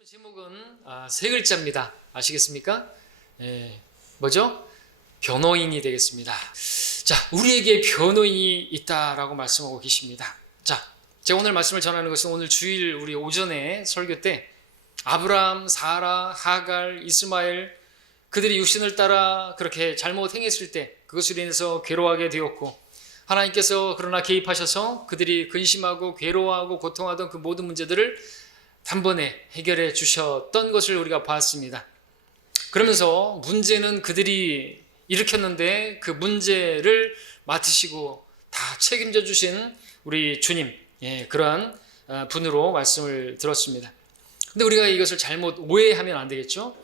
말씀의 제목은 세 글자입니다. 아시겠습니까? 뭐죠? 변호인이 되겠습니다. 자, 우리에게 변호인이 있다라고 말씀하고 계십니다. 자, 제가 오늘 말씀을 전하는 것은 오늘 주일 우리 오전에 설교 때 아브라함, 사라, 하갈, 이스마엘 그들이 육신을 따라 그렇게 잘못 행했을 때 그것으로 인해서 괴로워하게 되었고 하나님께서 그러나 개입하셔서 그들이 근심하고 괴로워하고 고통하던 그 모든 문제들을 단번에 해결해 주셨던 것을 우리가 봤습니다. 그러면서 문제는 그들이 일으켰는데 그 문제를 맡으시고 다 책임져 주신 우리 주님, 그러한 분으로 말씀을 들었습니다. 근데 우리가 이것을 잘못 오해하면 안 되겠죠?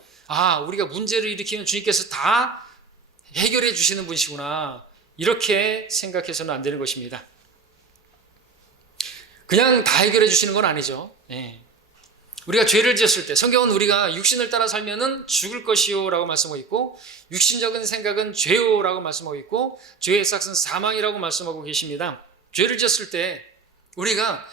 우리가 문제를 일으키는 주님께서 다 해결해 주시는 분이시구나, 이렇게 생각해서는 안 되는 것입니다. 그냥 다 해결해 주시는 건 아니죠. 우리가 죄를 지었을 때 성경은 우리가 육신을 따라 살면은 죽을 것이요 라고 말씀하고 있고, 육신적인 생각은 죄요 라고 말씀하고 있고, 죄의 삭은 사망이라고 말씀하고 계십니다. 죄를 지었을 때 우리가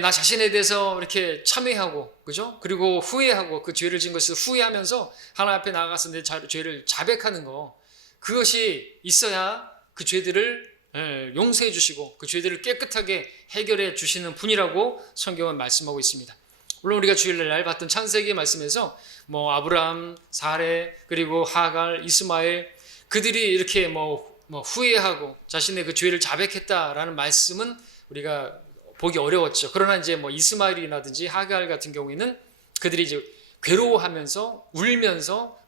나 자신에 대해서 이렇게 참회하고, 그죠? 그리고 후회하고, 그 죄를 지은 것을 후회하면서 하나님 앞에 나아가서 내 죄를 자백하는 거, 그것이 있어야 그 죄들을 용서해 주시고 그 죄들을 깨끗하게 해결해 주시는 분이라고 성경은 말씀하고 있습니다. 물론 우리가 주일날 봤던 창세기 말씀에서 아브라함, 사레, 그리고 하갈, 이스마엘 그들이 이렇게 후회하고 자신의 그 죄를 자백했다라는 말씀은 우리가 보기 어려웠죠. 그러나 이제 이스마엘이라든지 하갈 같은 경우에는 그들이 이제 괴로워하면서 울면서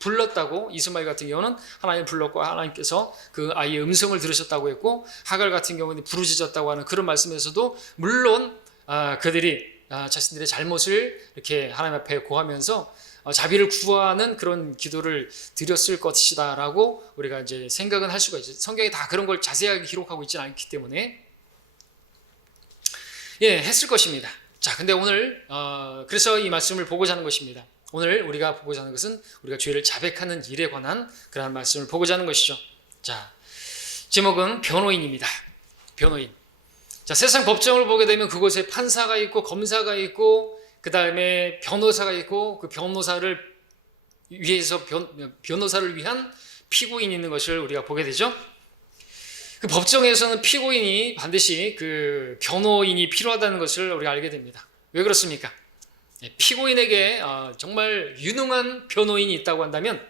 불렀다고, 이스마엘 같은 경우는 하나님 불렀고 하나님께서 그 아이의 음성을 들으셨다고 했고, 하갈 같은 경우는 부르짖었다고 하는 그런 말씀에서도 물론 그들이 자신들의 잘못을 이렇게 하나님 앞에 고하면서 자비를 구하는 그런 기도를 드렸을 것이다라고 우리가 이제 생각은 할 수가 있죠. 성경이 다 그런 걸 자세하게 기록하고 있지는 않기 때문에 했을 것입니다. 자, 근데 오늘 그래서 이 말씀을 보고자 하는 것입니다. 오늘 우리가 보고자 하는 것은 우리가 죄를 자백하는 일에 관한 그러한 말씀을 보고자 하는 것이죠. 자, 제목은 변호인입니다. 변호인. 자, 세상 법정을 보게 되면 그곳에 판사가 있고 검사가 있고 그 다음에 변호사가 있고, 그 변호사를 위해서 변호사를 위한 피고인이 있는 것을 우리가 보게 되죠. 그 법정에서는 피고인이 반드시 그 변호인이 필요하다는 것을 우리가 알게 됩니다. 왜 그렇습니까? 피고인에게 정말 유능한 변호인이 있다고 한다면,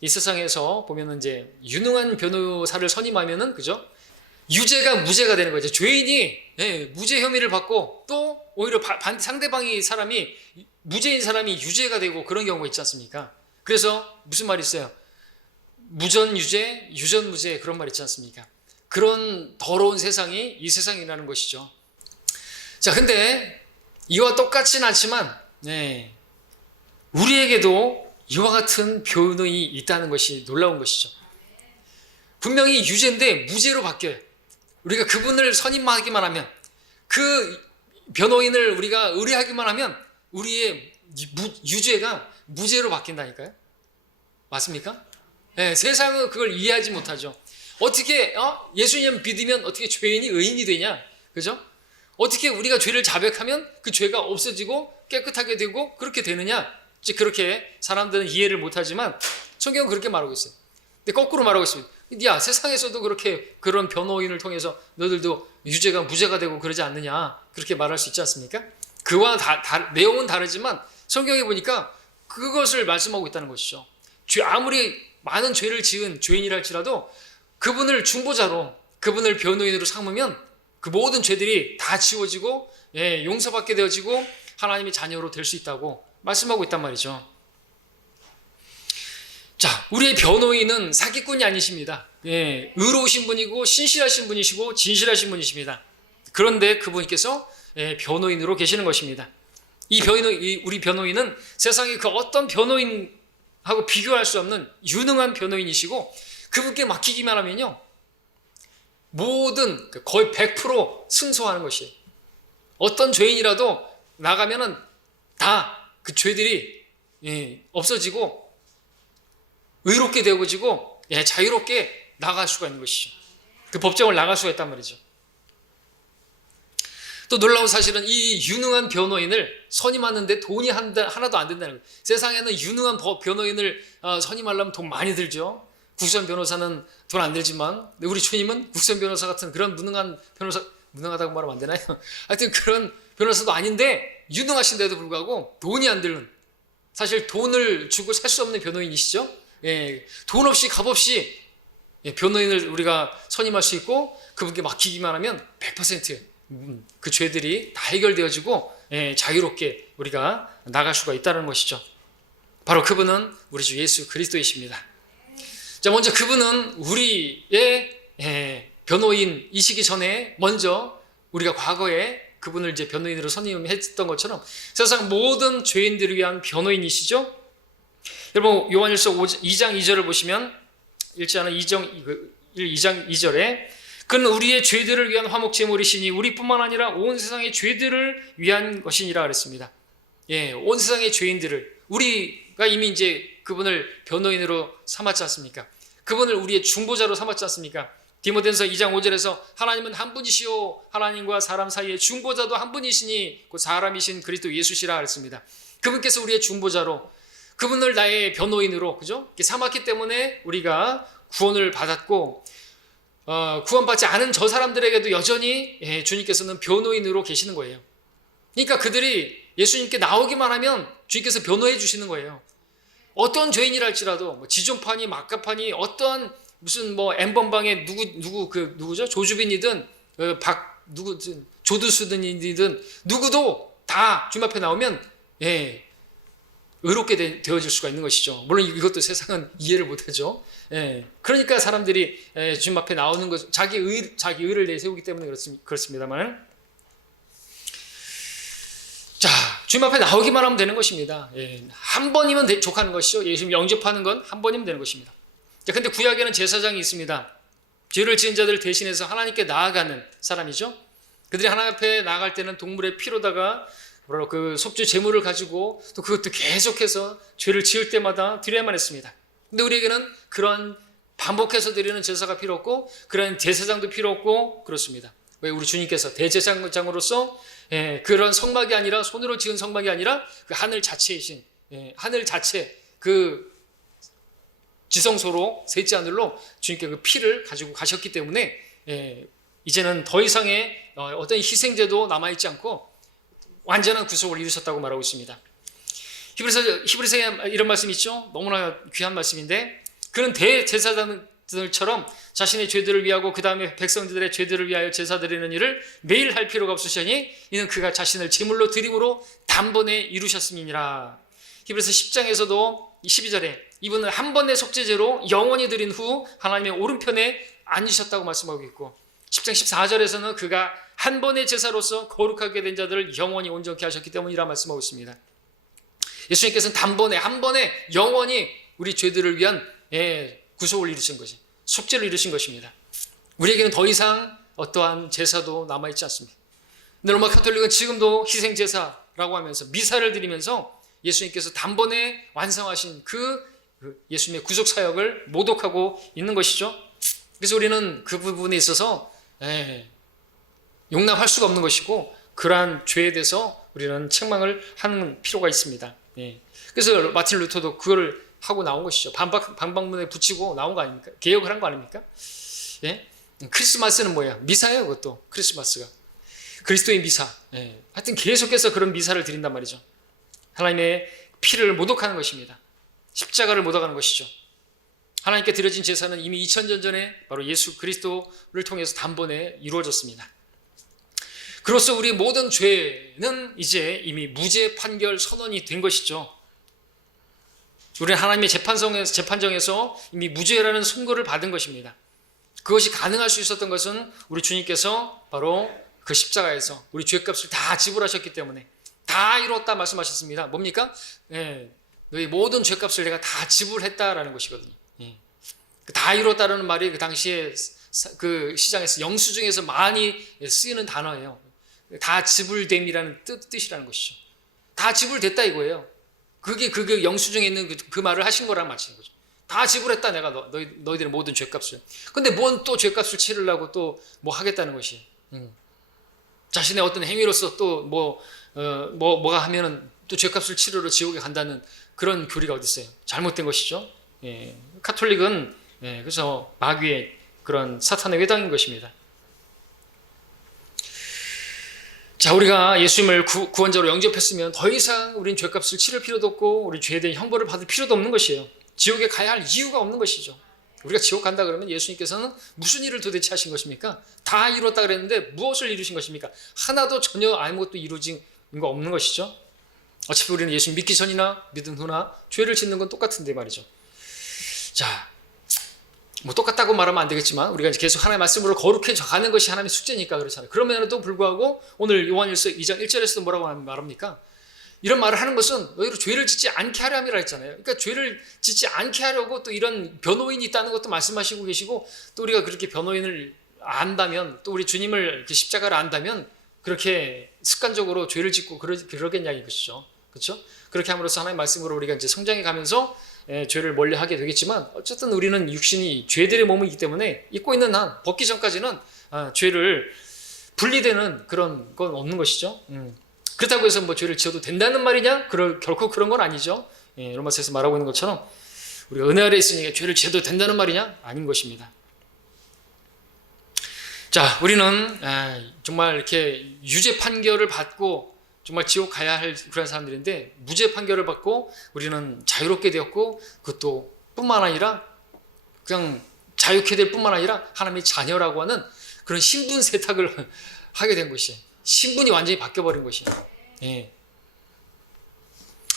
이 세상에서 보면은 이제 유능한 변호사를 선임하면은, 그죠? 유죄가 무죄가 되는 거죠. 죄인이 무죄 혐의를 받고 또 오히려 상대방이 사람이 무죄인 사람이 유죄가 되고 그런 경우가 있지 않습니까? 그래서 무슨 말이 있어요? 무전 유죄, 유전 무죄, 그런 말 있지 않습니까? 그런 더러운 세상이 이 세상이라는 것이죠. 자, 근데 이와 똑같지는 않지만 우리에게도 이와 같은 변호인이 있다는 것이 놀라운 것이죠. 분명히 유죄인데 무죄로 바뀌어요. 우리가 그분을 선임하기만 하면, 그 변호인을 우리가 의뢰하기만 하면 우리의 유죄가 무죄로 바뀐다니까요. 맞습니까? 세상은 그걸 이해하지 못하죠. 어떻게 예수님 믿으면 어떻게 죄인이 의인이 되냐, 그죠? 어떻게 우리가 죄를 자백하면 그 죄가 없어지고 깨끗하게 되고 그렇게 되느냐, 이제 그렇게 사람들은 이해를 못하지만 성경은 그렇게 말하고 있어요. 근데 거꾸로 말하고 있습니다. 야, 세상에서도 그렇게 그런 변호인을 통해서 너희들도 유죄가 무죄가 되고 그러지 않느냐, 그렇게 말할 수 있지 않습니까? 그와 내용은 다르지만 성경에 보니까 그것을 말씀하고 있다는 것이죠. 아무리 많은 죄를 지은 죄인이라 할지라도 그분을 중보자로, 그분을 변호인으로 삼으면 그 모든 죄들이 다 지워지고 용서받게 되어지고 하나님의 자녀로 될 수 있다고 말씀하고 있단 말이죠. 자, 우리의 변호인은 사기꾼이 아니십니다. 의로우신 분이고 신실하신 분이시고 진실하신 분이십니다. 그런데 그분께서 변호인으로 계시는 것입니다. 우리 변호인은 세상의 그 어떤 변호인하고 비교할 수 없는 유능한 변호인이시고, 그분께 맡기기만 하면요, 모든 거의 100% 승소하는 것이에요. 어떤 죄인이라도 나가면은 다 그 죄들이 없어지고 의롭게 되어지고 자유롭게 나갈 수가 있는 것이죠. 그 법정을 나갈 수가 있단 말이죠. 또 놀라운 사실은 이 유능한 변호인을 선임하는데 돈이 하나도 안 된다는 거예요. 세상에는 유능한 변호인을 선임하려면 돈 많이 들죠. 국선 변호사는 돈 안 들지만 우리 주님은 국선 변호사 같은 그런 무능한 변호사, 무능하다고 말하면 안 되나요? 하여튼 그런 변호사도 아닌데 유능하신데도 불구하고 돈이 안 들는, 사실 돈을 주고 살 수 없는 변호인이시죠. 예, 돈 없이 값 없이 변호인을 우리가 선임할 수 있고 그분께 맡기기만 하면 100% 그 죄들이 다 해결되어지고 자유롭게 우리가 나갈 수가 있다는 것이죠. 바로 그분은 우리 주 예수 그리스도이십니다. 자, 먼저 그분은 우리의 변호인이시기 전에 먼저 우리가 과거에 그분을 이제 변호인으로 선임했던 것처럼 세상 모든 죄인들을 위한 변호인이시죠. 여러분 요한일서 2장 2절을 보시면 읽지 않은 2장 2절에 그는 우리의 죄들을 위한 화목 제물이시니 우리뿐만 아니라 온 세상의 죄들을 위한 것이니라 그랬습니다. 예, 온 세상의 죄인들을, 우리가 이미 이제 그분을 변호인으로 삼았지 않습니까? 그분을 우리의 중보자로 삼았지 않습니까? 디모데전서 2장 5절에서 하나님은 한 분이시오, 하나님과 사람 사이의 중보자도 한 분이시니 그 사람이신 그리스도 예수시라 그랬습니다. 그분께서 우리의 중보자로, 그분을 나의 변호인으로, 그죠? 이렇게 삼았기 때문에 우리가 구원을 받았고, 구원받지 않은 저 사람들에게도 여전히 주님께서는 변호인으로 계시는 거예요. 그러니까 그들이 예수님께 나오기만 하면 주님께서 변호해 주시는 거예요. 어떤 죄인이라 할지라도 뭐 지존파니 막가파니 어떤 무슨 뭐 엠번방에 누구죠? 조주빈이든 조두수든이든 누구도 다 주님 앞에 나오면 의롭게 되어질 수가 있는 것이죠. 물론 이것도 세상은 이해를 못하죠. 그러니까 사람들이 주님 앞에 나오는 것, 자기 의를 내세우기 때문에 그렇습니다만, 자, 주님 앞에 나오기만 하면 되는 것입니다. 한 번이면 족하는 것이죠. 예수님 영접하는 건 한 번이면 되는 것입니다. 자, 근데 구약에는 제사장이 있습니다. 죄를 지은 자들을 대신해서 하나님께 나아가는 사람이죠. 그들이 하나님 앞에 나아갈 때는 동물의 피로다가 그 속죄 제물을 가지고 또 그것도 계속해서 죄를 지을 때마다 드려야만 했습니다. 근데 우리에게는 그런 반복해서 드리는 제사가 필요 없고 그런 제사장도 필요 없고 그렇습니다. 왜? 우리 주님께서 대제사장으로서 그런 성막이 아니라, 손으로 지은 성막이 아니라 그 하늘 자체이신, 하늘 자체 그 지성소로, 셋째 하늘로 주님께 그 피를 가지고 가셨기 때문에 이제는 더 이상의 어떤 희생제도 남아있지 않고 완전한 구속을 이루셨다고 말하고 있습니다. 히브리서에 이런 말씀이 있죠. 너무나 귀한 말씀인데, 그는 대제사장들처럼 자신의 죄들을 위하고 그 다음에 백성들의 죄들을 위하여 제사 드리는 일을 매일 할 필요가 없으시니 이는 그가 자신을 제물로 드림으로 단번에 이루셨음이니라. 히브리서 10장에서도 12절에 이분은 한 번의 속죄제로 영원히 드린 후 하나님의 오른편에 앉으셨다고 말씀하고 있고, 10장 14절에서는 그가 한 번의 제사로서 거룩하게 된 자들을 영원히 온전케 하셨기 때문이라 말씀하고 있습니다. 예수님께서는 단번에, 한 번에 영원히 우리 죄들을 위한 구속을 이루신 것이, 속죄를 이루신 것입니다. 우리에게는 더 이상 어떠한 제사도 남아있지 않습니다. 근데 로마 카톨릭은 지금도 희생제사라고 하면서 미사를 드리면서 예수님께서 단번에 완성하신 그 예수님의 구속 사역을 모독하고 있는 것이죠. 그래서 우리는 그 부분에 있어서 용납할 수가 없는 것이고, 그러한 죄에 대해서 우리는 책망을 하는 필요가 있습니다. 그래서 마틴 루터도 그걸 하고 나온 것이죠. 방방문에 붙이고 나온 거 아닙니까? 개혁을 한 거 아닙니까? 크리스마스는 뭐야? 미사예요. 그것도 크리스마스가 그리스도의 미사. 하여튼 계속해서 그런 미사를 드린단 말이죠. 하나님의 피를 모독하는 것입니다. 십자가를 모독하는 것이죠. 하나님께 드려진 제사는 이미 2000년 전에 바로 예수 그리스도를 통해서 단번에 이루어졌습니다. 그로써 우리 모든 죄는 이제 이미 무죄 판결 선언이 된 것이죠. 우리는 하나님의 재판정에서 이미 무죄라는 선고를 받은 것입니다. 그것이 가능할 수 있었던 것은 우리 주님께서 바로 그 십자가에서 우리 죄값을 다 지불하셨기 때문에, 다 이뤘다 말씀하셨습니다. 뭡니까? 너희 모든 죄값을 내가 다 지불했다라는 것이거든요. 다 이뤘다라는 말이 그 당시에 그 시장에서 영수증에서 많이 쓰이는 단어예요. 다 지불됨이라는 뜻이라는 것이죠. 다 지불됐다 이거예요. 그게 영수증에 있는 그 말을 하신 거랑 마치는 거죠. 다 지불했다 내가 너희들의 모든 죄값을. 근데 뭔 또 죄값을 치르려고 또 뭐 하겠다는 것이. 자신의 어떤 행위로서 또 뭐가 하면은 또 죄값을 치르러 지옥에 간다는 그런 교리가 어디 있어요? 잘못된 것이죠. 예, 카톨릭은 그래서 마귀의 그런 사탄의 회당인 것입니다. 자, 우리가 예수님을 구원자로 영접했으면 더 이상 우린 죄값을 치를 필요도 없고 우리 죄에 대한 형벌을 받을 필요도 없는 것이에요. 지옥에 가야 할 이유가 없는 것이죠. 우리가 지옥 간다 그러면 예수님께서는 무슨 일을 도대체 하신 것입니까? 다 이뤘다 그랬는데 무엇을 이루신 것입니까? 하나도 전혀 아무것도 이루어진 거 없는 것이죠. 어차피 우리는 예수 믿기 전이나 믿은 후나 죄를 짓는 건 똑같은데 말이죠. 자, 뭐 똑같다고 말하면 안 되겠지만 우리가 이제 계속 하나님의 말씀으로 거룩해져 가는 것이 하나님의 숙제니까 그렇잖아요. 그럼에도 불구하고 오늘 요한일서 2장 1절에서도 뭐라고 말합니까? 이런 말을 하는 것은 너희로 죄를 짓지 않게 하려 함이라 했잖아요. 그러니까 죄를 짓지 않게 하려고 또 이런 변호인이 있다는 것도 말씀하시고 계시고, 또 우리가 그렇게 변호인을 안다면, 또 우리 주님을 십자가를 안다면 그렇게 습관적으로 죄를 짓고 그러겠냐는 것이죠. 그렇죠? 그렇게 함으로써 하나님의 말씀으로 우리가 이제 성장해 가면서 죄를 멀리하게 되겠지만, 어쨌든 우리는 육신이 죄들의 몸이기 때문에 입고 있는 한 벗기 전까지는 죄를 분리되는 그런 건 없는 것이죠. 그렇다고 해서 뭐 죄를 지어도 된다는 말이냐? 결코 그런 건 아니죠. 로마서에서 말하고 있는 것처럼 우리가 은혜 아래 있으니까 죄를 지어도 된다는 말이냐? 아닌 것입니다. 자, 우리는 정말 이렇게 유죄 판결을 받고 정말 지옥 가야 할 그런 사람들인데, 무죄 판결을 받고 우리는 자유롭게 되었고, 그것도 뿐만 아니라 그냥 자유케 될 뿐만 아니라 하나님의 자녀라고 하는 그런 신분 세탁을 하게 된 것이에요. 신분이 완전히 바뀌어버린 것이에요. 예.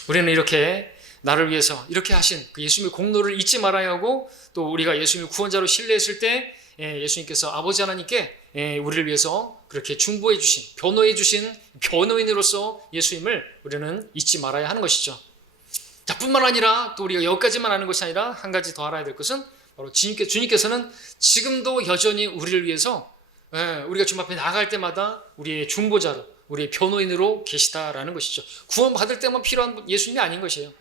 우리는 이렇게 나를 위해서 이렇게 하신 그 예수님의 공로를 잊지 말아야 하고, 또 우리가 예수님을 구원자로 신뢰했을 때 예수님께서 아버지 하나님께 우리를 위해서 그렇게 중보해 주신, 변호해 주신 변호인으로서 예수님을 우리는 잊지 말아야 하는 것이죠. 자, 뿐만 아니라 또 우리가 여기까지만 아는 것이 아니라 한 가지 더 알아야 될 것은 바로 주님께서는 지금도 여전히 우리를 위해서 우리가 주님 앞에 나갈 때마다 우리의 중보자로, 우리의 변호인으로 계시다라는 것이죠. 구원받을 때만 필요한 예수님이 아닌 것이에요.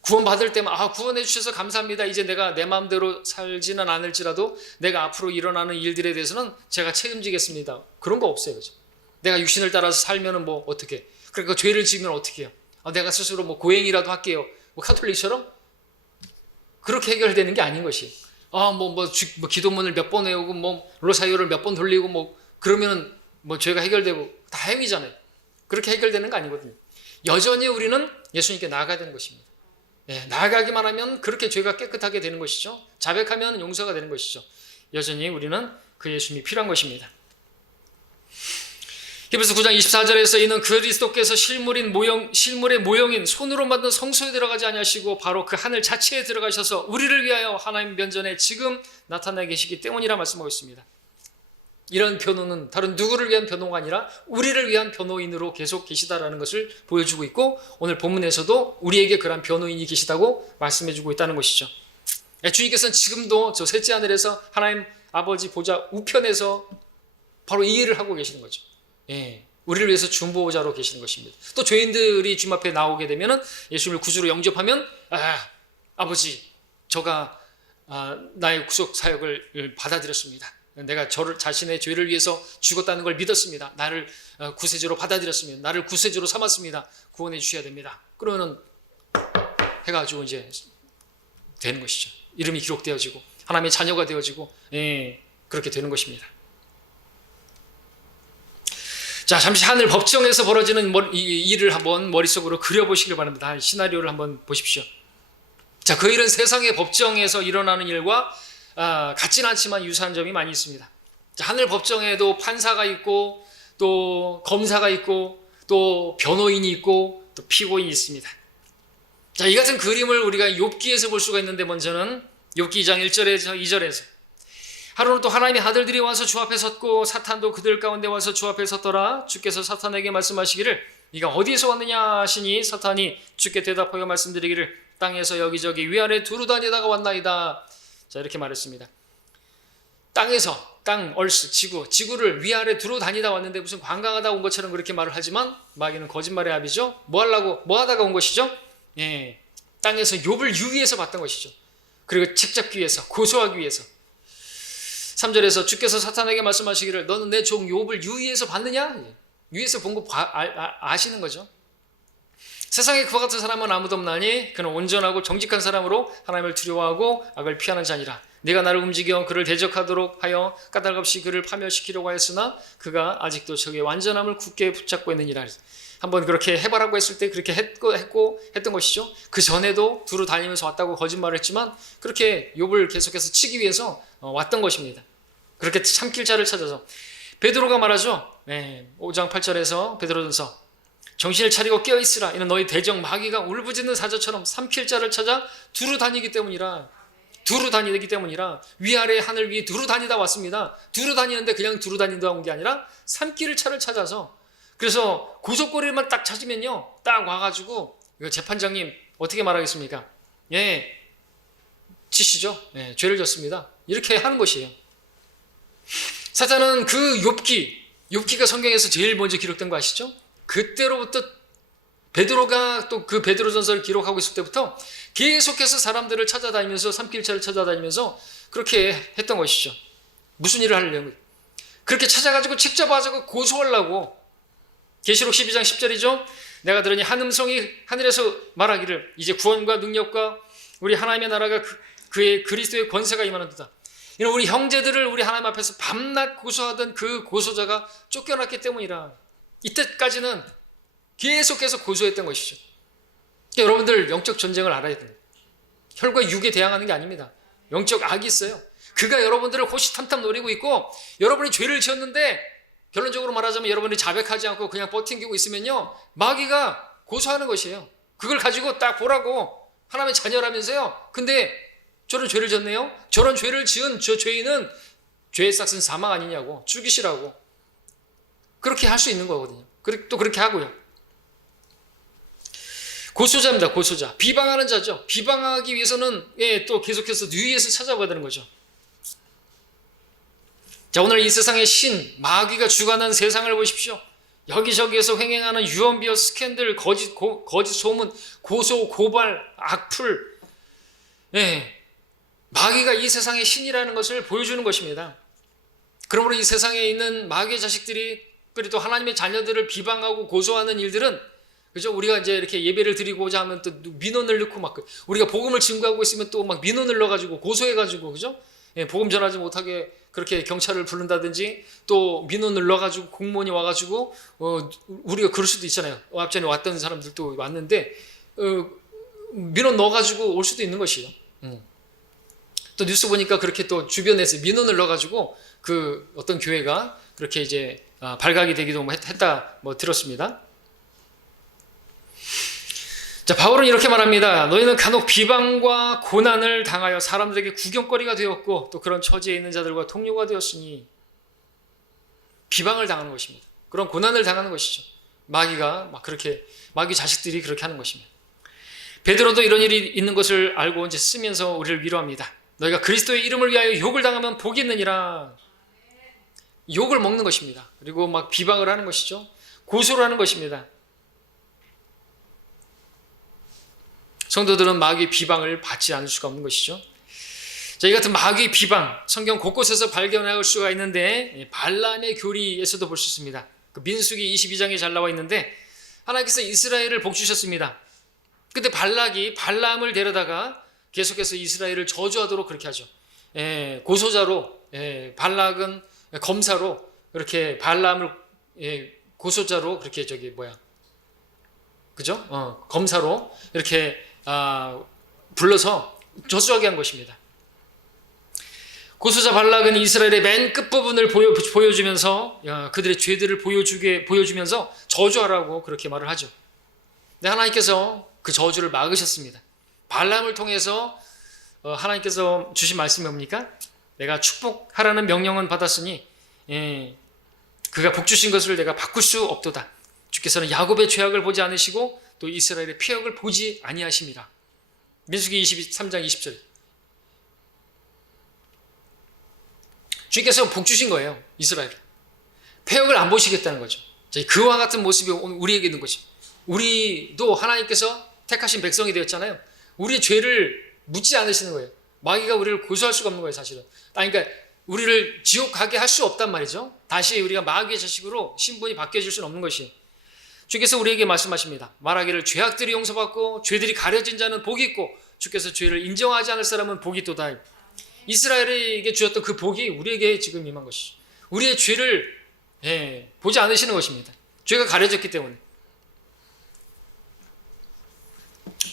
구원받을 때만 구원해 주셔서 감사합니다. 이제 내가 내 마음대로 살지는 않을지라도 내가 앞으로 일어나는 일들에 대해서는 제가 책임지겠습니다. 그런 거 없어요. 그죠? 내가 육신을 따라서 살면은 뭐 어떻게? 그러니까 죄를 지으면 어떻게 해요? 내가 스스로 뭐 고행이라도 할게요. 뭐 카톨릭처럼 그렇게 해결되는 게 아닌 것이에요. 기도문을 몇 번 외우고 뭐 로사요를 몇 번 돌리고 뭐 그러면은 뭐 죄가 해결되고 다 행위잖아요. 그렇게 해결되는 거 아니거든요. 여전히 우리는 예수님께 나아가야 되는 것입니다. 나아가기만 하면 그렇게 죄가 깨끗하게 되는 것이죠. 자백하면 용서가 되는 것이죠. 여전히 우리는 그 예수님이 필요한 것입니다. 히브리서 9장 24절에서 이는 그리스도께서 실물의 모형인 손으로 만든 성소에 들어가지 아니하시고 바로 그 하늘 자체에 들어가셔서 우리를 위하여 하나님 면전에 지금 나타나 계시기 때문이라 말씀하고 있습니다. 이런 변호는 다른 누구를 위한 변호가 아니라 우리를 위한 변호인으로 계속 계시다라는 것을 보여주고 있고, 오늘 본문에서도 우리에게 그런 변호인이 계시다고 말씀해주고 있다는 것이죠. 주님께서는 지금도 저 셋째 하늘에서 하나님 아버지 보좌 우편에서 바로 이 일을 하고 계시는 거죠. 우리를 위해서 중보자로 계시는 것입니다. 또 죄인들이 주님 앞에 나오게 되면은 예수님을 구주로 영접하면 아버지, 저가 나의 구속 사역을 받아들였습니다. 내가 저를 자신의 죄를 위해서 죽었다는 걸 믿었습니다. 나를 구세주로 받아들였습니다. 나를 구세주로 삼았습니다. 구원해 주셔야 됩니다. 그러면은 해가지고 이제 되는 것이죠. 이름이 기록되어지고 하나님의 자녀가 되어지고 그렇게 되는 것입니다. 자, 잠시 하늘 법정에서 벌어지는 이 일을 한번 머릿속으로 그려보시길 바랍니다. 시나리오를 한번 보십시오. 자, 그 일은 세상의 법정에서 일어나는 일과 같지는 않지만 유사한 점이 많이 있습니다. 자, 하늘 법정에도 판사가 있고 또 검사가 있고 또 변호인이 있고 또 피고인이 있습니다. 자, 이 같은 그림을 우리가 욥기에서 볼 수가 있는데, 먼저는 욥기 2장 1절에서 2절에서 하루는 또 하나님의 아들들이 와서 주 앞에 섰고 사탄도 그들 가운데 와서 주 앞에 섰더라. 주께서 사탄에게 말씀하시기를 네가 어디에서 왔느냐 하시니 사탄이 주께 대답하여 말씀드리기를 땅에서 여기저기 위아래 두루 다니다가 왔나이다. 자, 이렇게 말했습니다. 땅에서, 얼스, 지구를 위아래 두루 다니다 왔는데 무슨 관광하다 온 것처럼 그렇게 말을 하지만 마귀는 거짓말의 아비죠. 뭐 하다가 온 것이죠? 땅에서 욥을 유위해서 봤던 것이죠. 그리고 책잡기 위해서, 고소하기 위해서. 3절에서 주께서 사탄에게 말씀하시기를 너는 내 종 욥을 유위에서 봤느냐? 위에서 본 거 아시는 거죠. 세상에 그와 같은 사람은 아무도 없나니 그는 온전하고 정직한 사람으로 하나님을 두려워하고 악을 피하는 자니라. 네가 나를 움직여 그를 대적하도록 하여 까닭없이 그를 파멸시키려고 하였으나 그가 아직도 적의 완전함을 굳게 붙잡고 있느니라. 한번 그렇게 해보라고 했을 때 그렇게 했던 것이죠. 그 전에도 두루 다니면서 왔다고 거짓말을 했지만 그렇게 욥을 계속해서 치기 위해서 왔던 것입니다. 그렇게 참길 자를 찾아서 베드로가 말하죠. 5장 8절에서 베드로전서 정신을 차리고 깨어있으라. 이는 너희 대적 마귀가 울부짖는 사자처럼 삼킬 자를 찾아 두루 다니기 때문이라. 위아래 하늘 위에 두루 다니다 왔습니다. 두루 다니는데 그냥 두루 다닌다 온 게 아니라 삼킬 차를 찾아서, 그래서 고속거리만 딱 찾으면요, 딱 와가지고 이거 재판장님 어떻게 말하겠습니까? 치시죠. 죄를 졌습니다. 이렇게 하는 것이에요. 사탄은 그 욥기가 성경에서 제일 먼저 기록된 거 아시죠? 그때로부터 베드로가 또 그 베드로전서를 기록하고 있을 때부터 계속해서 사람들을 찾아다니면서 삼킬차를 찾아다니면서 그렇게 했던 것이죠. 무슨 일을 하려면 그렇게 찾아가지고 직접 와서 고소하려고. 계시록 12장 10절이죠. 내가 들으니 한 음성이 하늘에서 말하기를 이제 구원과 능력과 우리 하나님의 나라가 그의 그리스도의 권세가 임하는도다. 이런 우리 형제들을 우리 하나님 앞에서 밤낮 고소하던 그 고소자가 쫓겨났기 때문이라. 이때까지는 계속해서 고소했던 것이죠. 그러니까 여러분들 영적 전쟁을 알아야 됩니다. 혈과 육에 대항하는 게 아닙니다. 영적 악이 있어요. 그가 여러분들을 호시탐탐 노리고 있고, 여러분이 죄를 지었는데 결론적으로 말하자면 여러분이 자백하지 않고 그냥 버팅기고 있으면요, 마귀가 고소하는 것이에요. 그걸 가지고 딱 보라고, 하나님의 자녀라면서요. 근데 저런 죄를 졌네요. 저런 죄를 지은 저 죄인은 죄의 싹은 사망 아니냐고, 죽이시라고. 그렇게 할 수 있는 거거든요. 또 그렇게 하고요. 고소자입니다. 고소자. 비방하는 자죠. 비방하기 위해서는 또 계속해서 위에서 찾아가야 되는 거죠. 자, 오늘 이 세상의 신, 마귀가 주관하는 세상을 보십시오. 여기저기에서 횡행하는 유언비어, 스캔들, 거짓 소문, 고소, 고발, 악플. 마귀가 이 세상의 신이라는 것을 보여주는 것입니다. 그러므로 이 세상에 있는 마귀의 자식들이, 그리고 또 하나님의 자녀들을 비방하고 고소하는 일들은, 그죠? 우리가 이제 이렇게 예배를 드리고자 하면 또 민원을 넣고 막, 우리가 복음을 증거하고 있으면 또 막 민원을 넣어가지고 고소해가지고, 그죠? 복음 전하지 못하게 그렇게 경찰을 부른다든지, 또 민원을 넣어가지고 공무원이 와가지고, 우리가 그럴 수도 있잖아요. 앞전에 왔던 사람들도 왔는데, 민원 넣어가지고 올 수도 있는 것이에요. 또 뉴스 보니까 그렇게 또 주변에서 민원을 넣어가지고 그 어떤 교회가 그렇게 이제 발각이 되기도 했다 들었습니다. 자, 바울은 이렇게 말합니다. 너희는 간혹 비방과 고난을 당하여 사람들에게 구경거리가 되었고 또 그런 처지에 있는 자들과 동료가 되었으니, 비방을 당하는 것입니다. 그런 고난을 당하는 것이죠. 마귀가 막 그렇게, 마귀 자식들이 그렇게 하는 것입니다. 베드로도 이런 일이 있는 것을 알고 이제 쓰면서 우리를 위로합니다. 너희가 그리스도의 이름을 위하여 욕을 당하면 복이 있느니라. 욕을 먹는 것입니다. 그리고 막 비방을 하는 것이죠. 고소를 하는 것입니다. 성도들은 마귀의 비방을 받지 않을 수가 없는 것이죠. 자, 이 같은 마귀의 비방, 성경 곳곳에서 발견할 수가 있는데, 발람의 교리에서도 볼 수 있습니다. 그 민수기 22장에 잘 나와 있는데, 하나님께서 이스라엘을 복주셨습니다. 근데 발람을 데려다가 계속해서 이스라엘을 저주하도록 그렇게 하죠. 고소자로, 발락은 검사로, 그렇게 발람을 고소자로 그렇게 그죠? 검사로 이렇게 불러서 저주하게 한 것입니다. 고소자 발락은 이스라엘의 맨 끝부분을 보여주면서 그들의 죄들을 보여주면서 저주하라고 그렇게 말을 하죠. 근데 하나님께서 그 저주를 막으셨습니다. 발람을 통해서 하나님께서 주신 말씀이 뭡니까? 내가 축복하라는 명령은 받았으니 그가 복 주신 것을 내가 바꿀 수 없도다. 주께서는 야곱의 죄악을 보지 않으시고 또 이스라엘의 피역을 보지 아니하심이라. 민수기 23장 20절. 주님께서 복 주신 거예요. 이스라엘. 폐역을 안 보시겠다는 거죠. 그와 같은 모습이 우리에게 있는 거죠. 우리도 하나님께서 택하신 백성이 되었잖아요. 우리의 죄를 묻지 않으시는 거예요. 마귀가 우리를 고소할 수가 없는 거예요, 사실은. 그러니까 우리를 지옥 가게 할 수 없단 말이죠. 다시 우리가 마귀의 자식으로 신분이 바뀌어질 수는 없는 것이. 주께서 우리에게 말씀하십니다. 말하기를 죄악들이 용서받고 죄들이 가려진 자는 복이 있고 주께서 죄를 인정하지 않을 사람은 복이 있도다. 이스라엘에게 주셨던 그 복이 우리에게 지금 임한 것이죠. 우리의 죄를 보지 않으시는 것입니다. 죄가 가려졌기 때문에.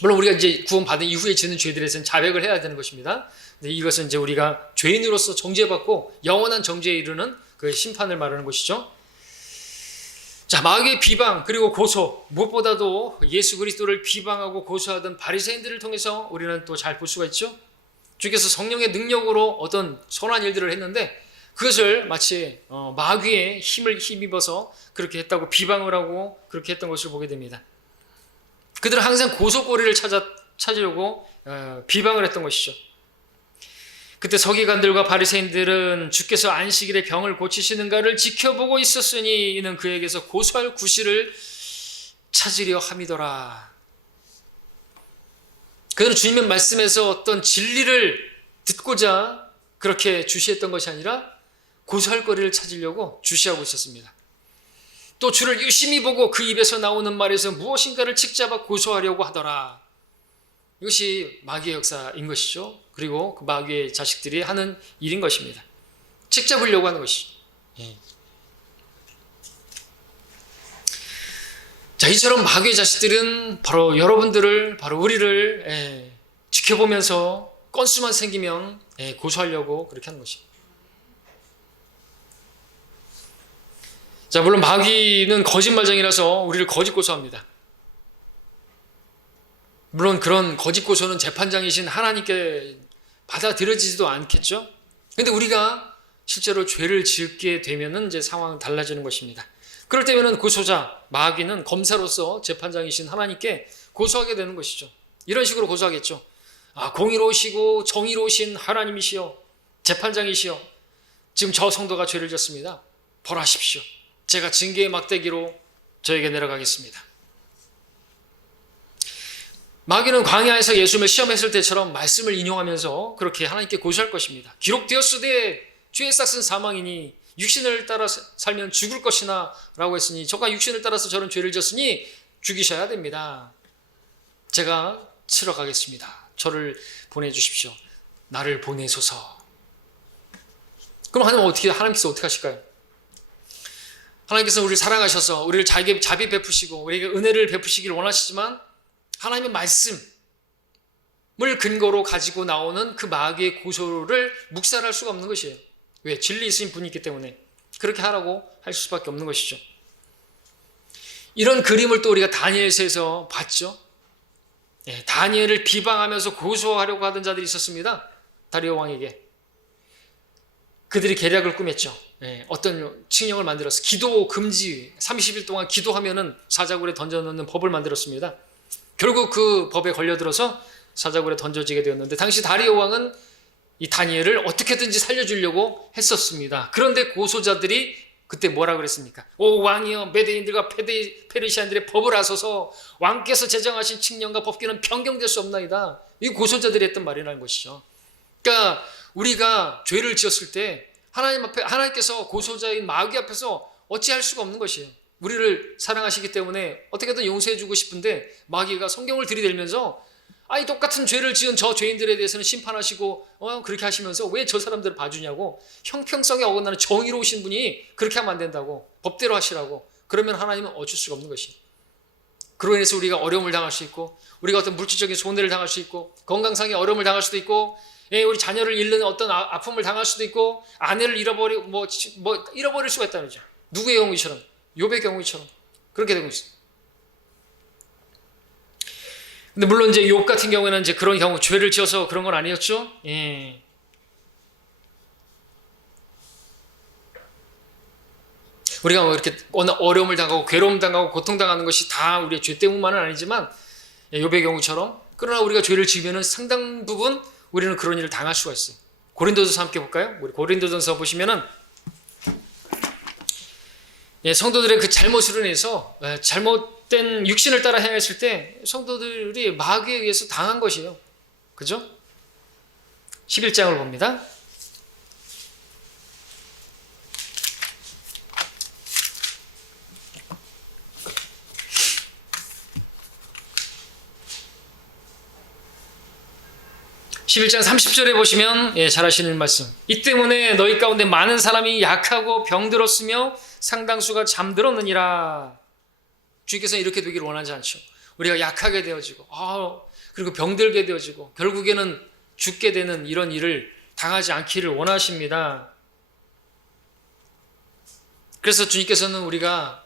물론 우리가 이제 구원받은 이후에 짓는 죄들에 대해서는 자백을 해야 되는 것입니다. 근데 이것은 이제 우리가 죄인으로서 정죄받고 영원한 정죄에 이르는 그 심판을 말하는 것이죠. 자, 마귀의 비방 그리고 고소, 무엇보다도 예수 그리스도를 비방하고 고소하던 바리새인들을 통해서 우리는 또 잘 볼 수가 있죠. 주께서 성령의 능력으로 어떤 선한 일들을 했는데 그것을 마치 마귀의 힘을 힘입어서 그렇게 했다고 비방을 하고 그렇게 했던 것을 보게 됩니다. 그들은 항상 고소거리를 찾으려고 비방을 했던 것이죠. 그때 서기관들과 바리새인들은 주께서 안식일에 병을 고치시는가를 지켜보고 있었으니 이는 그에게서 고소할 구실을 찾으려 함이더라. 그들은 주님의 말씀에서 어떤 진리를 듣고자 그렇게 주시했던 것이 아니라 고소할 거리를 찾으려고 주시하고 있었습니다. 또 주를 유심히 보고 그 입에서 나오는 말에서 무엇인가를 책잡아 고소하려고 하더라. 이것이 마귀의 역사인 것이죠. 그리고 그 마귀의 자식들이 하는 일인 것입니다. 책잡으려고 하는 것이죠. 자, 이처럼 마귀의 자식들은 바로 여러분들을, 바로 우리를 지켜보면서 건수만 생기면 고소하려고 그렇게 하는 것입니다. 자, 물론 마귀는 거짓말쟁이라서 우리를 거짓 고소합니다. 물론 그런 거짓 고소는 재판장이신 하나님께 받아들여지지도 않겠죠. 그런데 우리가 실제로 죄를 짓게 되면은 이제 상황은 달라지는 것입니다. 그럴 때면은 고소자 마귀는 검사로서 재판장이신 하나님께 고소하게 되는 것이죠. 이런 식으로 고소하겠죠. 아, 공의로우시고 정의로우신 하나님이시여, 재판장이시여, 지금 저 성도가 죄를 졌습니다. 벌하십시오. 제가 징계의 막대기로 저에게 내려가겠습니다. 마귀는 광야에서 예수님을 시험했을 때처럼 말씀을 인용하면서 그렇게 하나님께 고소할 것입니다. 기록되었으되 죄의 싹은 사망이니 육신을 따라 살면 죽을 것이나 라고 했으니 저가 육신을 따라서 저런 죄를 졌으니 죽이셔야 됩니다. 제가 치러 가겠습니다. 저를 보내주십시오. 나를 보내소서. 그럼 하나님께서 어떻게 하실까요? 하나님께서 우리를 사랑하셔서 우리를 자비 베푸시고 우리에게 은혜를 베푸시기를 원하시지만 하나님의 말씀을 근거로 가지고 나오는 그 마귀의 고소를 묵살할 수가 없는 것이에요. 왜? 진리 있으신 분이 있기 때문에 그렇게 하라고 할 수밖에 없는 것이죠. 이런 그림을 또 우리가 다니엘서에서 봤죠. 다니엘을 비방하면서 고소하려고 하던 자들이 있었습니다. 다리오 왕에게. 그들이 계략을 꾸몄죠. 어떤 칙령을 만들어서 기도 금지 30일 동안 기도하면은 사자굴에 던져놓는 법을 만들었습니다. 결국 그 법에 걸려들어서 사자굴에 던져지게 되었는데 당시 다리오 왕은 이 다니엘을 어떻게든지 살려주려고 했었습니다. 그런데 고소자들이 그때 뭐라 그랬습니까? 오 왕이여, 메대인들과 페르시안들의 법을 아소서, 왕께서 제정하신 칙령과 법규는 변경될 수 없나이다. 이 고소자들이 했던 말이라는 것이죠. 그러니까 우리가 죄를 지었을 때 하나님 앞에, 하나님께서 고소자인 마귀 앞에서 어찌할 수가 없는 것이에요. 우리를 사랑하시기 때문에 어떻게든 용서해 주고 싶은데 마귀가 성경을 들이대면서 아니 똑같은 죄를 지은 저 죄인들에 대해서는 심판하시고 그렇게 하시면서 왜 저 사람들을 봐주냐고, 형평성에 어긋나는 정의로우신 분이 그렇게 하면 안 된다고, 법대로 하시라고. 그러면 하나님은 어쩔 수가 없는 것이. 그로 인해서 우리가 어려움을 당할 수 있고, 우리가 어떤 물질적인 손해를 당할 수 있고, 건강상의 어려움을 당할 수도 있고, 우리 자녀를 잃는 어떤 아픔을 당할 수도 있고, 아내를 잃어버릴 수가 있다는 거죠. 누구의 경우처럼? 욥의 경우처럼 그렇게 되고 있어요. 근데 물론 이제 욥 같은 경우에는 이제 그런 경우 죄를 지어서 그런 건 아니었죠. 우리가 뭐 이렇게 어려움을 당하고 괴로움 당하고 고통 당하는 것이 다 우리의 죄 때문만은 아니지만 욥의 경우처럼, 그러나 우리가 죄를 지으면은 상당 부분 우리는 그런 일을 당할 수가 있어요. 고린도전서 함께 볼까요? 우리 고린도전서 보시면은 성도들의 그 잘못으로 인해서 잘못된 육신을 따라 행했을 때 성도들이 마귀에 의해서 당한 것이에요. 그죠? 11장을 봅니다. 11장 30절에 보시면 잘 아시는 말씀. 이 때문에 너희 가운데 많은 사람이 약하고 병들었으며 상당수가 잠들었느니라. 주님께서는 이렇게 되기를 원하지 않죠. 우리가 약하게 되어지고 그리고 병들게 되어지고 결국에는 죽게 되는 이런 일을 당하지 않기를 원하십니다. 그래서 주님께서는 우리가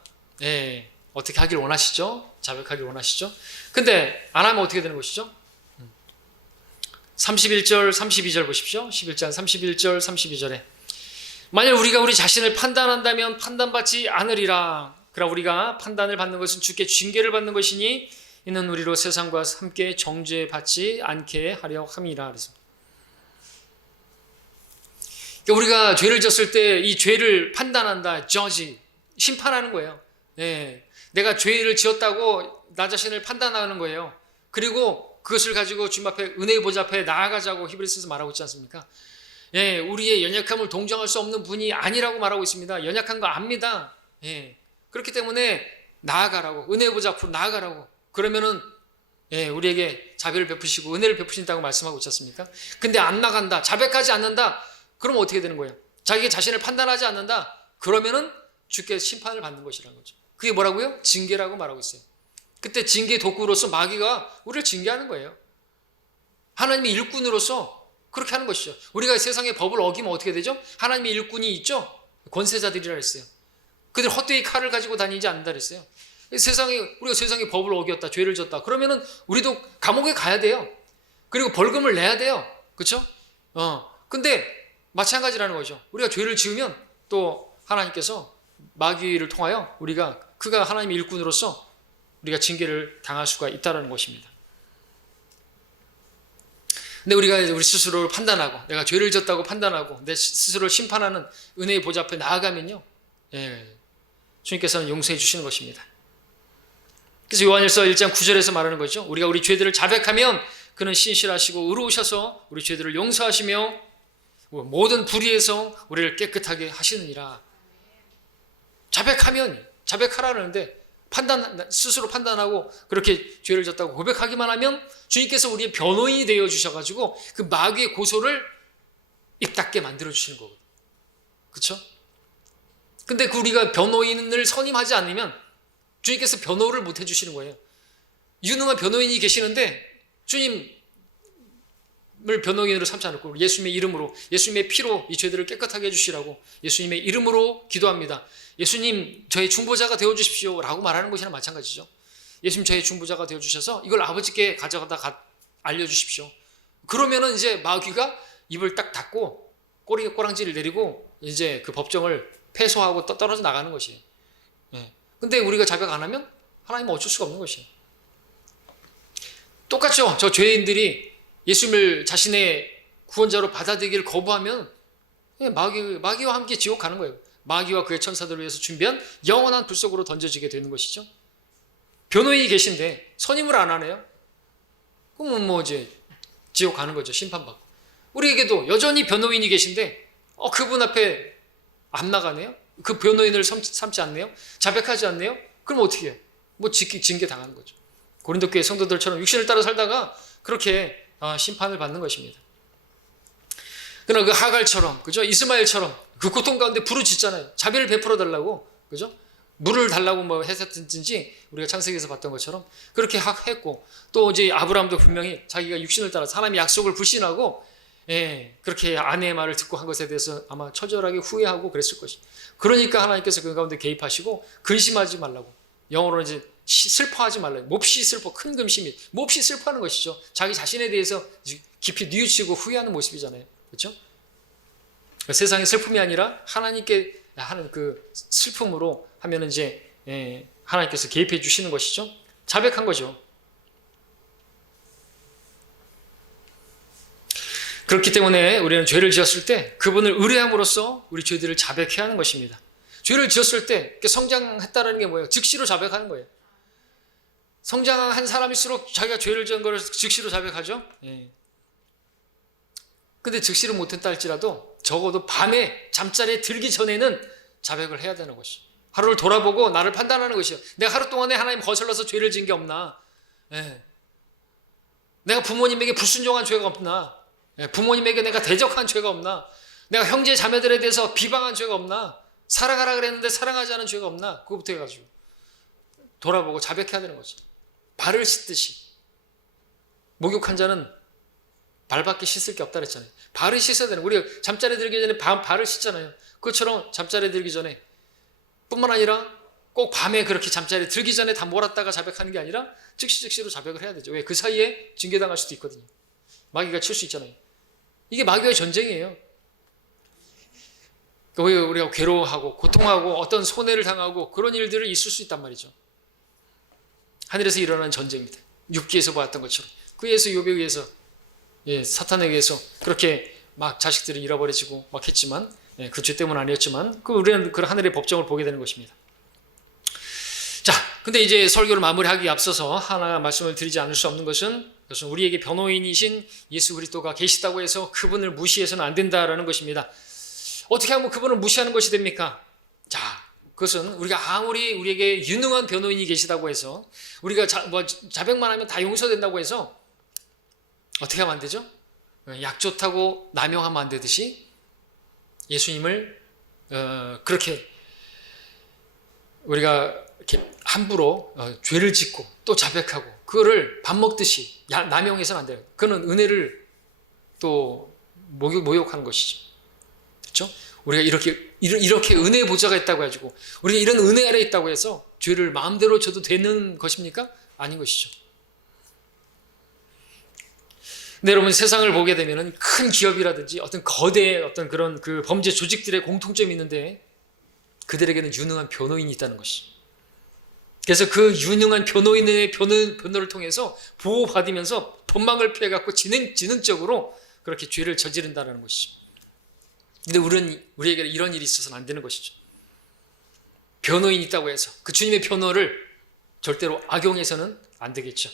어떻게 하길 원하시죠? 자백하길 원하시죠? 근데 안 하면 어떻게 되는 것이죠? 31절, 32절 보십시오. 11장 31절, 32절에 만약 우리가 우리 자신을 판단한다면 판단받지 않으리라. 그러나 우리가 판단을 받는 것은 주께 징계를 받는 것이니 이는 우리로 세상과 함께 정죄받지 않게 하려 함이라. 그래서 우리가 죄를 졌을 때 이 죄를 판단한다, judge, 심판하는 거예요. 내가 죄를 지었다고 나 자신을 판단하는 거예요. 그리고 그것을 가지고 주님 앞에 은혜의 보좌 앞에 나아가자고 히브리서에서 말하고 있지 않습니까? 우리의 연약함을 동정할 수 없는 분이 아니라고 말하고 있습니다. 연약한 거 압니다. 그렇기 때문에 나아가라고, 은혜의 보좌 앞으로 나아가라고. 그러면은 우리에게 자비를 베푸시고 은혜를 베푸신다고 말씀하고 있지 않습니까? 근데 안 나간다, 자백하지 않는다, 그럼 어떻게 되는 거예요? 자기 자신을 판단하지 않는다, 그러면은 주께 심판을 받는 것이라는 거죠. 그게 뭐라고요? 징계라고 말하고 있어요. 그때 징계 도구로서 마귀가 우리를 징계하는 거예요. 하나님의 일꾼으로서 그렇게 하는 것이죠. 우리가 세상의 법을 어기면 어떻게 되죠? 하나님의 일꾼이 있죠? 권세자들이라 했어요. 그들 헛되이 칼을 가지고 다니지 않는다 그랬어요. 우리가 세상의 법을 어겼다, 죄를 졌다, 그러면은 우리도 감옥에 가야 돼요. 그리고 벌금을 내야 돼요. 그렇죠? 근데 마찬가지라는 거죠. 우리가 죄를 지으면 또 하나님께서 마귀를 통하여 그가 하나님의 일꾼으로서 우리가 징계를 당할 수가 있다는 것입니다. 근데 우리가 우리 스스로를 판단하고 내가 죄를 졌다고 판단하고 내 스스로를 심판하는 은혜의 보좌 앞에 나아가면요, 주님께서는 용서해 주시는 것입니다. 그래서 요한일서 1장 9절에서 말하는 거죠. 우리가 우리 죄들을 자백하면 그는 신실하시고 의로우셔서 우리 죄들을 용서하시며 모든 불의에서 우리를 깨끗하게 하시느니라. 자백하라는데 스스로 판단하고 그렇게 죄를 졌다고 고백하기만 하면 주님께서 우리의 변호인이 되어 주셔가지고 그 마귀의 고소를 입 닫게 만들어 주시는 거거든요. 그렇죠? 근데 우리가 변호인을 선임하지 않으면 주님께서 변호를 못 해주시는 거예요. 유능한 변호인이 계시는데 주님을 변호인으로 삼지 않고 예수님의 이름으로, 예수님의 피로 이 죄들을 깨끗하게 해주시라고 예수님의 이름으로 기도합니다. 예수님 저의 중보자가 되어주십시오 라고 말하는 것이랑 마찬가지죠. 예수님 저의 중보자가 되어주셔서 이걸 아버지께 가져가다 알려주십시오. 그러면은 이제 마귀가 입을 딱 닫고 꼬랑지를 내리고 이제 그 법정을 패소하고 떨어져 나가는 것이에요. 근데 우리가 자백 안 하면 하나님은 어쩔 수가 없는 것이에요. 똑같죠. 저 죄인들이 예수님을 자신의 구원자로 받아들이기를 거부하면 마귀와 함께 지옥 가는 거예요. 마귀와 그의 천사들을 위해서 준비한 영원한 불 속으로 던져지게 되는 것이죠. 변호인이 계신데 선임을 안 하네요. 그러면 이제 지옥 가는 거죠. 심판받고. 우리에게도 여전히 변호인이 계신데 그분 앞에 안 나가네요. 그 변호인을 삼지 않네요. 자백하지 않네요. 그럼 어떻게 해요? 징계 당하는 거죠. 고린도 교회 성도들처럼 육신을 따라 살다가 그렇게 심판을 받는 것입니다. 그러나 그 하갈처럼, 그죠? 이스마엘처럼 그 고통 가운데 부르짖잖아요. 자비를 베풀어 달라고, 그죠? 물을 달라고 했었든지 우리가 창세기에서 봤던 것처럼 그렇게 했고, 또 이제 아브라함도 분명히 자기가 육신을 따라서 하나님의 약속을 불신하고 그렇게 아내의 말을 듣고 한 것에 대해서 아마 처절하게 후회하고 그랬을 것이. 그러니까 하나님께서 그 가운데 개입하시고 근심하지 말라고, 영어로는 이제 슬퍼하지 말라고, 몹시 슬퍼, 큰 근심이 몹시 슬퍼하는 것이죠. 자기 자신에 대해서 깊이 뉘우치고 후회하는 모습이잖아요. 그렇죠? 세상의 슬픔이 아니라 하나님께 하는 그 슬픔으로 하면은 이제 하나님께서 개입해 주시는 것이죠. 자백한 거죠. 그렇기 때문에 우리는 죄를 지었을 때 그분을 의뢰함으로써 우리 죄들을 자백해야 하는 것입니다. 죄를 지었을 때 성장했다는 게 뭐예요? 즉시로 자백하는 거예요. 성장한 사람일수록 자기가 죄를 지은 것을 즉시로 자백하죠. 근데 즉시로 못했다 할지라도 적어도 밤에 잠자리에 들기 전에는 자백을 해야 되는 것이죠. 하루를 돌아보고 나를 판단하는 것이요. 내가 하루 동안에 하나님 거슬러서 죄를 지은 게 없나? 내가 부모님에게 불순종한 죄가 없나? 부모님에게 내가 대적한 죄가 없나? 내가 형제 자매들에 대해서 비방한 죄가 없나? 사랑하라 그랬는데 사랑하지 않은 죄가 없나? 그거부터 해가지고 돌아보고 자백해야 되는 거지. 발을 씻듯이. 목욕한 자는 발밖에 씻을 게 없다 그랬잖아요. 발을 씻어야 되는 거예요. 우리가 잠자리 들기 전에 발을 씻잖아요. 그것처럼 잠자리 들기 전에 뿐만 아니라 꼭 밤에 그렇게 잠자리 들기 전에 다 몰았다가 자백하는 게 아니라 즉시로 자백을 해야 되죠. 왜? 그 사이에 징계당할 수도 있거든요. 마귀가 칠 수 있잖아요. 이게 마귀와의 전쟁이에요. 왜 우리가 괴로워하고 고통하고 어떤 손해를 당하고 그런 일들을 있을 수 있단 말이죠. 하늘에서 일어나는 전쟁입니다. 육기에서 보았던 것처럼. 그에 의해서 욥에 의해서 사탄에 의해서 그렇게 막 자식들이 잃어버려지고 막 했지만 그 죄 때문은 아니었지만 우리는 그 하늘의 법정을 보게 되는 것입니다. 자, 근데 이제 설교를 마무리하기 앞서서 하나 말씀을 드리지 않을 수 없는 것은 우리에게 변호인이신 예수 그리스도가 계시다고 해서 그분을 무시해서는 안 된다라는 것입니다. 어떻게 하면 그분을 무시하는 것이 됩니까? 자, 그것은 우리가 아무리 우리에게 유능한 변호인이 계시다고 해서 우리가 자백만 하면 다 용서된다고 해서 어떻게 하면 안 되죠? 약 좋다고 남용하면 안 되듯이 예수님을 그렇게 우리가 이렇게 함부로 죄를 짓고 또 자백하고 그거를 밥 먹듯이 남용해서는 안 돼요. 그거는 은혜를 또 모욕하는 것이죠. 그렇죠? 우리가 이렇게 은혜의 보좌가 있다고 해가지고 우리가 이런 은혜 아래 있다고 해서 죄를 마음대로 져도 되는 것입니까? 아닌 것이죠. 근데 여러분 세상을 보게 되면은 큰 기업이라든지 어떤 거대 어떤 그런 그 범죄 조직들의 공통점이 있는데 그들에게는 유능한 변호인이 있다는 것이죠. 그래서 그 유능한 변호인의 변호를 통해서 보호받으면서 법망을 피해갖고 지능적으로 그렇게 죄를 저지른다는 것이죠. 근데 우리에게 이런 일이 있어서는 안 되는 것이죠. 변호인이 있다고 해서 그 주님의 변호를 절대로 악용해서는 안 되겠죠.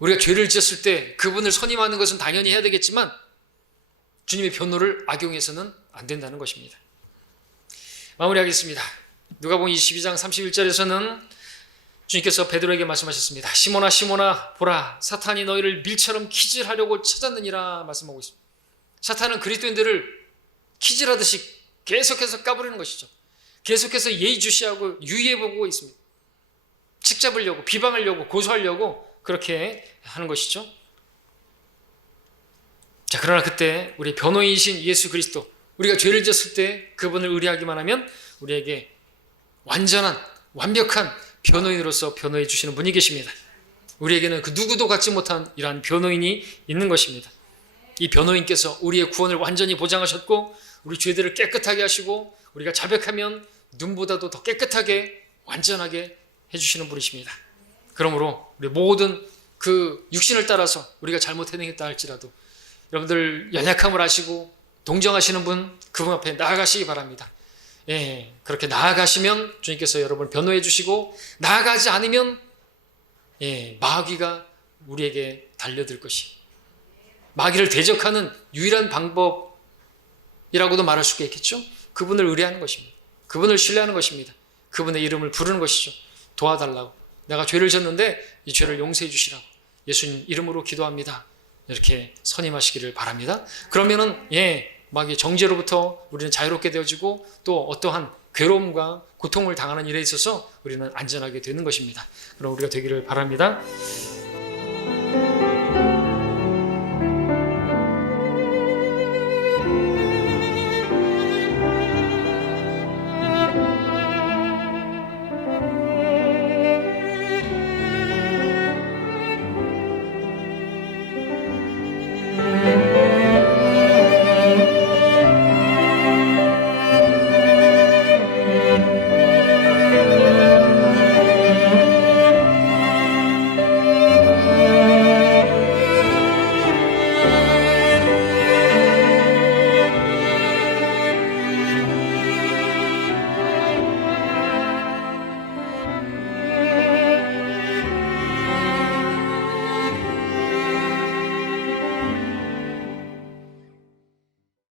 우리가 죄를 지었을 때 그분을 선임하는 것은 당연히 해야 되겠지만 주님의 변호를 악용해서는 안 된다는 것입니다. 마무리하겠습니다. 누가복음 22장 31절에서는 주님께서 베드로에게 말씀하셨습니다. 시몬아 시몬아 보라 사탄이 너희를 밀처럼 키질하려고 찾았느니라 말씀하고 있습니다. 사탄은 그리스도인들을 키질하듯이 계속해서 까부리는 것이죠. 계속해서 예의주시하고 유의해보고 있습니다. 칙잡으려고 비방하려고 고소하려고 그렇게 하는 것이죠. 자, 그러나 그때 우리 변호인이신 예수 그리스도 우리가 죄를 지었을 때 그분을 의뢰하기만 하면 우리에게 완벽한 변호인으로서 변호해 주시는 분이 계십니다. 우리에게는 그 누구도 갖지 못한 이러한 변호인이 있는 것입니다. 이 변호인께서 우리의 구원을 완전히 보장하셨고 우리 죄들을 깨끗하게 하시고 우리가 자백하면 눈보다도 더 깨끗하게 완전하게 해주시는 분이십니다. 그러므로 우리 모든 그 육신을 따라서 우리가 잘못 행했다 할지라도 여러분들 연약함을 아시고 동정하시는 분 그분 앞에 나아가시기 바랍니다. 그렇게 나아가시면 주님께서 여러분을 변호해 주시고 나아가지 않으면 마귀가 우리에게 달려들 것이 마귀를 대적하는 유일한 방법이라고도 말할 수가 있겠죠. 그분을 의뢰하는 것입니다. 그분을 신뢰하는 것입니다. 그분의 이름을 부르는 것이죠. 도와달라고 내가 죄를 졌는데 이 죄를 용서해 주시라고 예수님 이름으로 기도합니다. 이렇게 선임하시기를 바랍니다. 그러면은 마귀의 정죄로부터 우리는 자유롭게 되어지고 또 어떠한 괴로움과 고통을 당하는 일에 있어서 우리는 안전하게 되는 것입니다. 그럼 우리가 되기를 바랍니다.